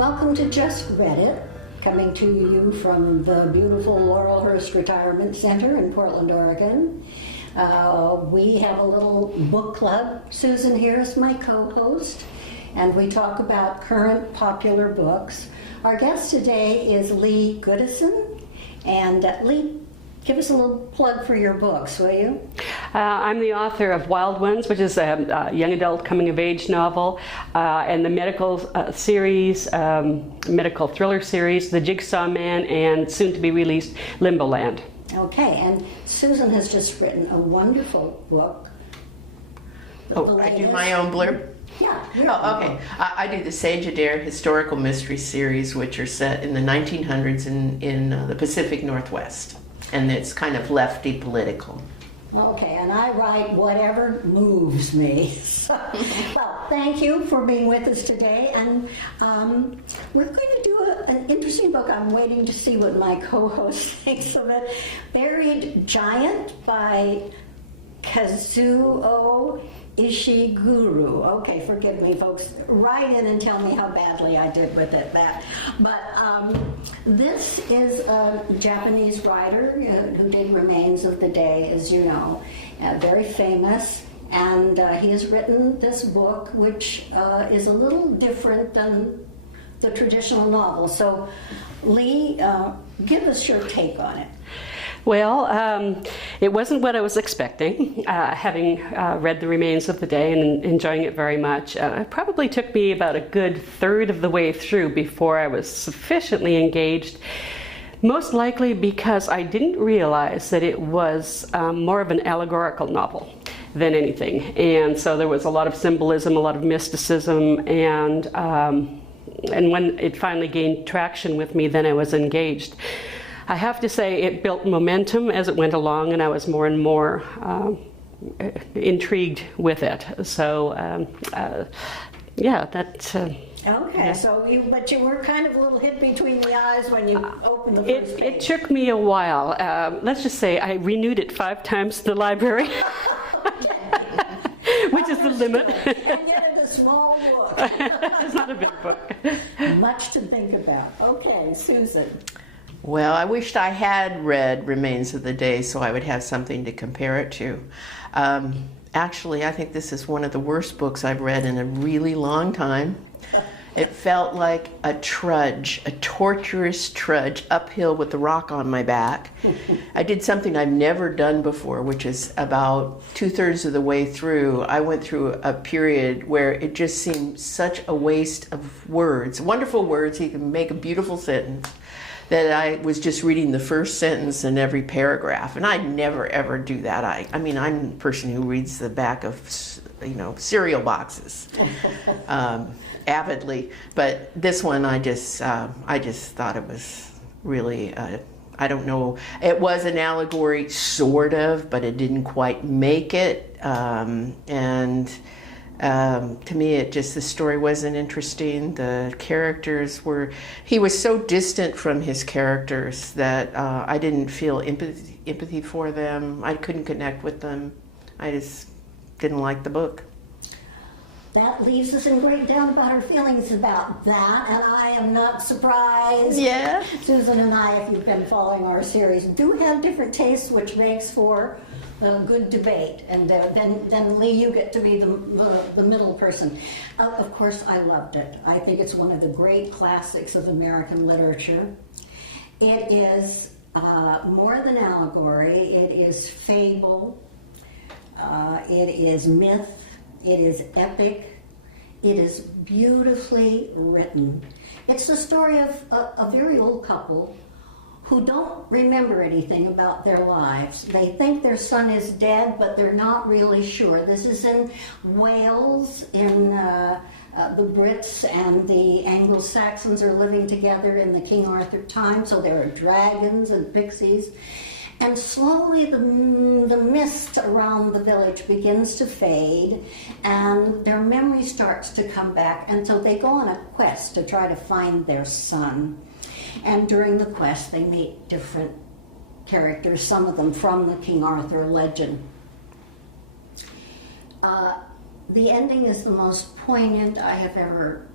Welcome to Just Read It, coming to you from the beautiful Laurelhurst Retirement Center in Portland, Oregon. We have a little book club. Susan here is my co-host, and we talk about current popular books. Our guest today is Leigh Goodison, and Leigh, give us a little plug for your books, will you? I'm the author of Wild Ones, which is a young adult coming-of-age novel, and the medical series, medical thriller series, The Jigsaw Man, and soon-to-be-released Limboland. Okay, and Susan has just written a wonderful book. I do my own blurb? Yeah. Oh, okay. I do the Sage Adair historical mystery series, which are set in the 1900s in the Pacific Northwest. And it's kind of lefty political. Okay, and I write whatever moves me. So, well, thank you for being with us today. And we're going to do an interesting book. I'm waiting to see what my co-host thinks of it. Buried Giant by Kazuo Ishiguro. Okay, forgive me, folks. Write in and tell me how badly I did with it. But this is a Japanese writer who did Remains of the Day, as you know, very famous. And he has written this book, which is a little different than the traditional novel. So, Leigh, give us your take on it. Well, it wasn't what I was expecting, having read The Remains of the Day and enjoying it very much. It probably took me about a good third of the way through before I was sufficiently engaged, most likely because I didn't realize that it was more of an allegorical novel than anything. And so there was a lot of symbolism, a lot of mysticism, and when it finally gained traction with me, then I was engaged. I have to say it built momentum as it went along, and I was more and more intrigued with it. So, yeah, that's... Okay, yeah. So but you were kind of a little hit between the eyes when you opened the first page. It took me a while. Let's just say I renewed it 5 times at the library, which is the limit. And yet it's a small book. It's not a big book. Much to think about. Okay, Susan. Well, I wished I had read Remains of the Day so I would have something to compare it to. Actually, I think this is one of the worst books I've read in a really long time. It felt like a trudge, a torturous trudge uphill with the rock on my back. I did something I've never done before, which is about 2/3 of the way through, I went through a period where it just seemed such a waste of words. Wonderful words, you can make a beautiful sentence, that I was just reading the first sentence in every paragraph, and I'd never ever do that. I mean, I'm the person who reads the back of, cereal boxes avidly. But this one, I just thought it was really, I don't know. It was an allegory, sort of, but it didn't quite make it, to me, the story wasn't interesting. The characters he was so distant from his characters that I didn't feel empathy for them. I couldn't connect with them. I just didn't like the book. That leaves us in great doubt about our feelings about that, and I am not surprised. Yeah. Susan and I, if you've been following our series, do have different tastes, which makes for a good debate. And then Leigh, you get to be the middle person. Of course, I loved it. I think it's one of the great classics of American literature. It is more than allegory. It is fable. It is myth. It is epic. It is beautifully written. It's the story of a very old couple who don't remember anything about their lives. They think their son is dead, but they're not really sure. This is in Wales, in the Brits and the Anglo-Saxons are living together in the King Arthur time, so there are dragons and pixies. And slowly the mist around the village begins to fade, and their memory starts to come back, and so they go on a quest to try to find their son. And during the quest, they meet different characters, some of them from the King Arthur legend. The ending is the most poignant I have ever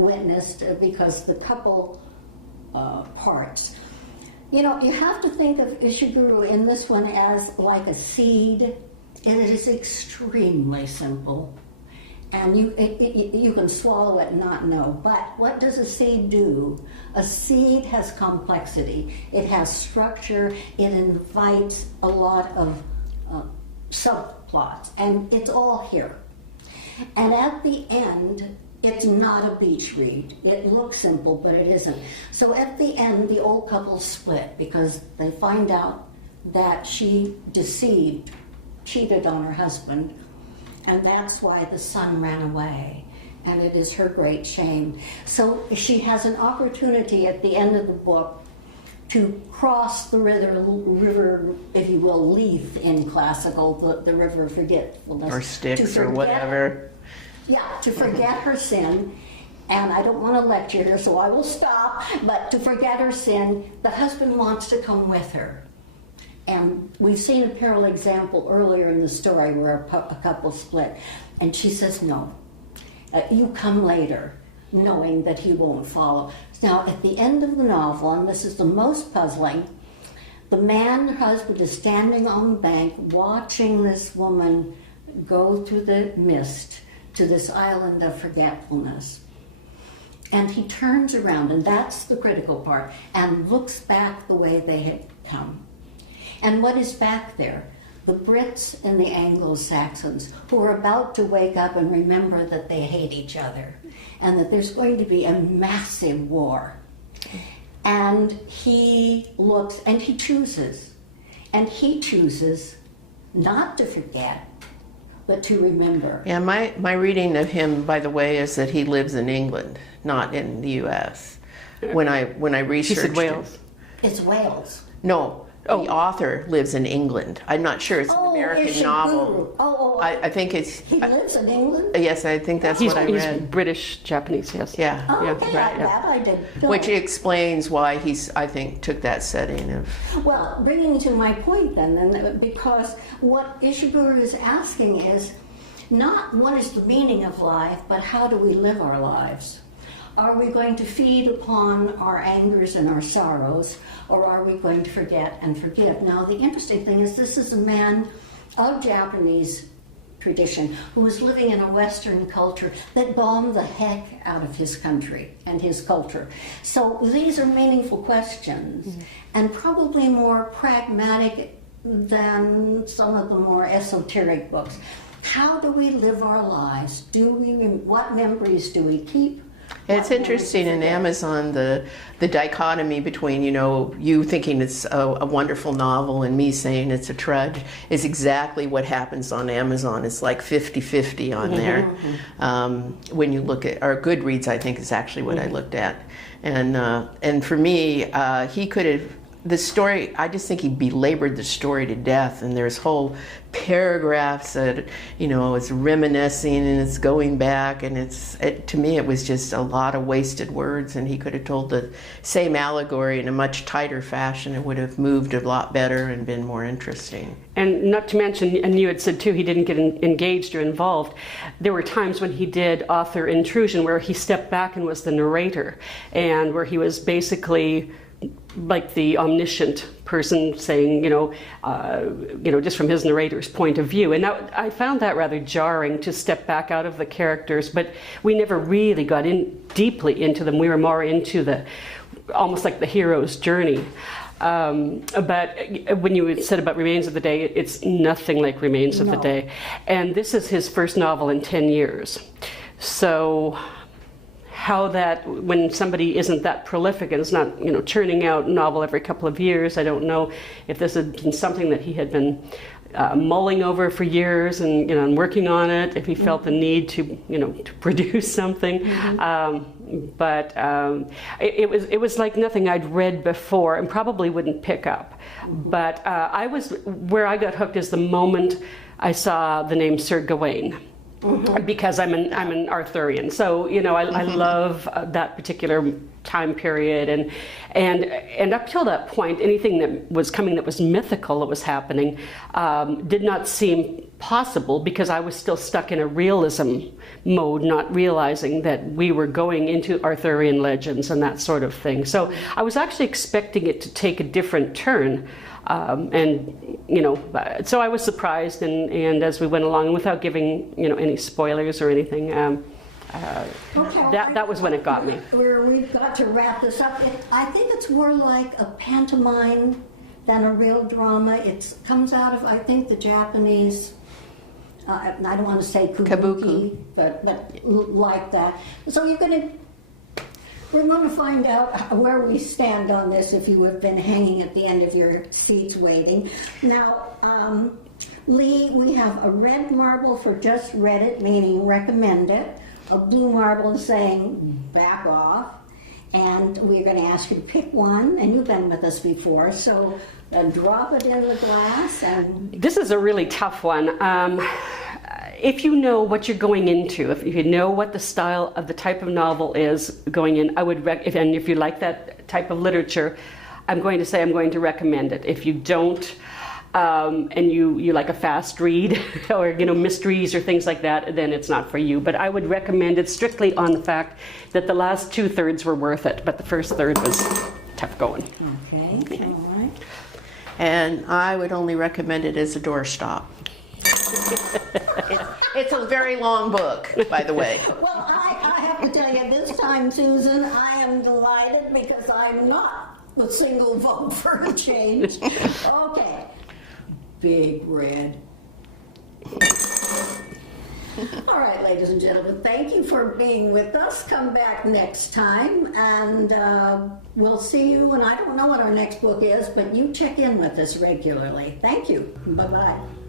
witnessed because the couple parts. You know, you have to think of Ishiguro in this one as like a seed. It is extremely simple. And you can swallow it and not know. But what does a seed do? A seed has complexity. It has structure. It invites a lot of subplots. And it's all here. And at the end, it's not a beach read. It looks simple, but it isn't. So at the end, the old couple split because they find out that she cheated on her husband, and that's why the son ran away, and it is her great shame. So she has an opportunity at the end of the book to cross the river, if you will, Leith in classical, the river of forgetfulness. Or Styx or whatever. Yeah, to forget her sin. And I don't want to lecture her, so I will stop. But to forget her sin, the husband wants to come with her. And we've seen a parallel example earlier in the story where a couple split. And she says, no, you come later, knowing that he won't follow. Now, at the end of the novel, and this is the most puzzling, the man, her husband, is standing on the bank watching this woman go through the mist to this island of forgetfulness. And he turns around, and that's the critical part, and looks back the way they had come. And what is back there? The Brits and the Anglo-Saxons who are about to wake up and remember that they hate each other and that there's going to be a massive war. And he looks and he chooses not to forget, but to remember. Yeah, my reading of him, by the way, is that he lives in England, not in the U.S. When I researched He said Wales. It's Wales. No, the author lives in England. I'm not sure it's an American Ishiguro. novel. I think it's. He lives in England? Yes, I think that's what I He's read. British, Japanese, yes. Yeah. Oh, Yeah, okay, right, yeah. that I did. know. Which explains why I think, took that setting of. Well, bringing to my point then, and because what Ishiguro is asking is not what is the meaning of life, but how do we live our lives? Are we going to feed upon our angers and our sorrows, or are we going to forget and forgive? Now, the interesting thing is this is a man of Japanese tradition who was living in a Western culture that bombed the heck out of his country and his culture. So these are meaningful questions, and probably more pragmatic than some of the more esoteric books. How do we live our lives? What memories do we keep? It's interesting in Amazon, the dichotomy between, you thinking it's a wonderful novel and me saying it's a trudge is exactly what happens on Amazon. It's like 50-50 on there. When you look at, or Goodreads, I think is actually what I looked at. And for me, he could have, the story, I just think he belabored the story to death, and there's whole paragraphs that, it's reminiscing and it's going back, and to me it was just a lot of wasted words, and he could have told the same allegory in a much tighter fashion. It would have moved a lot better and been more interesting. And not to mention, and you had said too, he didn't get engaged or involved. There were times when he did author intrusion where he stepped back and was the narrator, and where he was basically like the omniscient person saying, just from his narrator's point of view. And I found that rather jarring to step back out of the characters, but we never really got in deeply into them. We were more into almost like the hero's journey. But when you said about Remains of the Day, it's nothing like Remains of the Day. And this is his first novel in 10 years. So how that, when somebody isn't that prolific and is not, churning out a novel every couple of years, I don't know if this had been something that he had been mulling over for years and, and working on it, if he felt the need to, to produce something. But it was like nothing I'd read before and probably wouldn't pick up. But where I got hooked is the moment I saw the name Sir Gawain. Because I'm an Arthurian, so I love that particular time period, and up till that point, anything that was coming that was mythical, that was happening, did not seem possible because I was still stuck in a realism mode, not realizing that we were going into Arthurian legends and that sort of thing. So I was actually expecting it to take a different turn. And, you know, so I was surprised, and as we went along, and without giving, you know, any spoilers or anything, that was when it got me. We've got to wrap this up. I think it's more like a pantomime than a real drama. It comes out of, I think, the Japanese, I don't want to say kabuki, but like that. So we're going to find out where we stand on this if you have been hanging at the end of your seats waiting. Now, Leigh, we have a red marble for just read it, meaning recommend it, a blue marble saying back off, and we're going to ask you to pick one, and you've been with us before, so drop it in the glass. And this is a really tough one. If you know what you're going into, if you know what the style of the type of novel is going in, I would and if you like that type of literature, I'm going to recommend it. If you don't, and you like a fast read or, you know, mysteries or things like that, then it's not for you. But I would recommend it strictly on the fact that the last 2/3 were worth it, but the first third was tough going. Okay. All right. And I would only recommend it as a doorstop. It's a very long book, by the way. Well, I have to tell you, this time, Susan, I am delighted because I'm not the single vote for a change. Okay. Big red. All right, ladies and gentlemen, thank you for being with us. Come back next time, and we'll see you. And I don't know what our next book is, but you check in with us regularly. Thank you. Bye-bye.